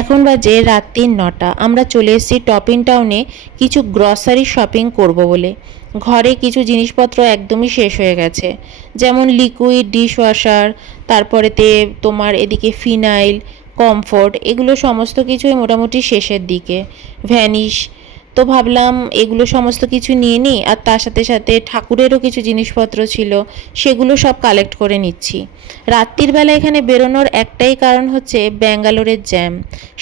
এখন বাজে রাত 9টা। আমরা চলে এসেছি টপ ইন টাউনে কিছু গ্রসারি শপিং করব বলে। ঘরে কিছু জিনিসপত্র একদমই শেষ হয়ে গেছে, যেমন লিকুইড ডিশওয়াশার, তারপরেতে তোমার এদিকে ফিনাইল, কমফোর্ট, এগুলো সমস্ত কিছুই মোটামুটি শেষের দিকে। ভ্যানিশ। তো ভাবলাম এগুলো সমস্ত কিছু নিয়ে নিই, আর তার সাথে সাথে ঠাকুরেরও কিছু জিনিসপত্র ছিল, সেগুলো সব কালেক্ট করে নিচ্ছি। রাত্রির বেলা এখানে বেরোনোর একটাই কারণ হচ্ছে ব্যাঙ্গালোরের জ্যাম।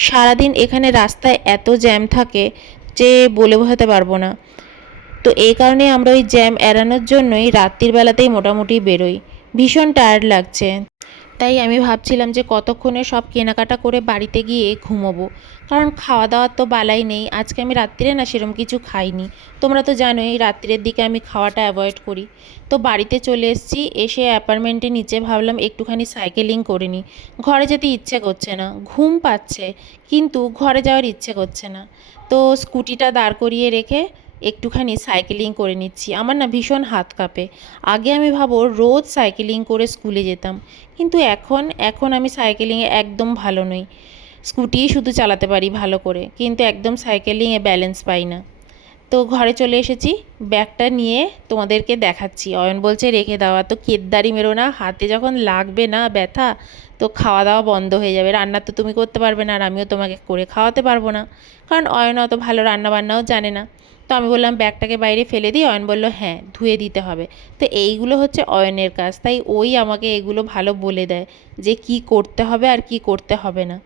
সারাদিন এখানে রাস্তায় এত জ্যাম থাকে যে বলে বোঝাতে পারবো না। তো এই কারণে আমরা ওই জ্যাম এড়ানোর জন্যই রাত্রির বেলাতেই মোটামুটি বেরোই। ভীষণ টায়ার্ড লাগছে, তাই আমি ভাবছিলাম যে কতক্ষণে সব কেনাকাটা করে বাড়িতে গিয়ে ঘুমোবো, কারণ খাওয়া দাওয়ার তো বালাই নেই। আজকে আমি রাত্রিরে না সেরকম কিছু খাইনি। তোমরা তো জানোই রাত্রিরের দিকে আমি খাওয়াটা অ্যাভয়েড করি। তো বাড়িতে চলে এসেছি, এসে অ্যাপার্টমেন্টের নিচে ভাবলাম একটুখানি সাইকেলিং করে নিই। ঘরে যেতে ইচ্ছে করছে না, ঘুম পাচ্ছে, কিন্তু ঘরে যাওয়ার ইচ্ছে করছে না। তো স্কুটিটা দাঁড় করিয়ে রেখে একটুখানি সাইকেলিং করে নিচ্ছি। আমার না ভীষণ হাত কাঁপে। আগে আমি ভাবো রোজ সাইকেলিং করে স্কুলে যেতাম, কিন্তু এখন আমি সাইকেলিংয়ে একদম ভালো নই। স্কুটিই শুধু চালাতে পারি ভালো করে, কিন্তু একদম সাইকেলিংয়ে ব্যালেন্স পাই না। তো ঘরে চলে এসেছি, ব্যাগটা নিয়ে তোমাদেরকে দেখাচ্ছি। অয়ন বলছে রেখে দেওয়া, তো কেদ্দারি মেরো না, হাতে যখন লাগবে না ব্যথা, তো খাওয়া দাওয়া বন্ধ হয়ে যাবে। রান্না তো তুমি করতে পারবে না, আর আমিও তোমাকে করে খাওয়াতে পারবো না, কারণ অয়ন অত ভালো রান্না বান্নাও জানে না। তো আমি বললাম ব্যাগটাকে বাইরে ফেলে দিই। অয়ন বলল হ্যাঁ, ধুয়ে দিতে হবে। তো এইগুলো হচ্ছে অয়নের কাজ, তাই ওই আমাকে এগুলো ভালো বলে দেয় যে কি করতে হবে আর কি করতে হবে না।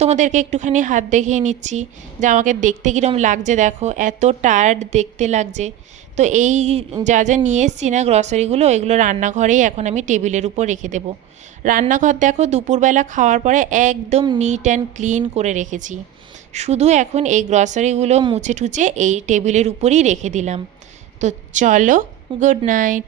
তোমাদেরকে একটুখানি হাত দেখিয়ে নিচ্ছি যে আমাকে দেখতে কীরকম লাগছে। দেখো এত টায়ার্ড দেখতে লাগছে। তো এই যা যা নিয়ে এসছি না গ্রসারিগুলো, এগুলো রান্নাঘরেই এখন আমি টেবিলের উপর রেখে দেবো। রান্নাঘর দেখো দুপুরবেলা খাওয়ার পরে একদম নিট অ্যান্ড ক্লিন করে রেখেছি। শুধু এখন এই গ্রসারিগুলো মুছে টুছে এই টেবিলের উপরই রেখে দিলাম। তো চলো, গুড নাইট।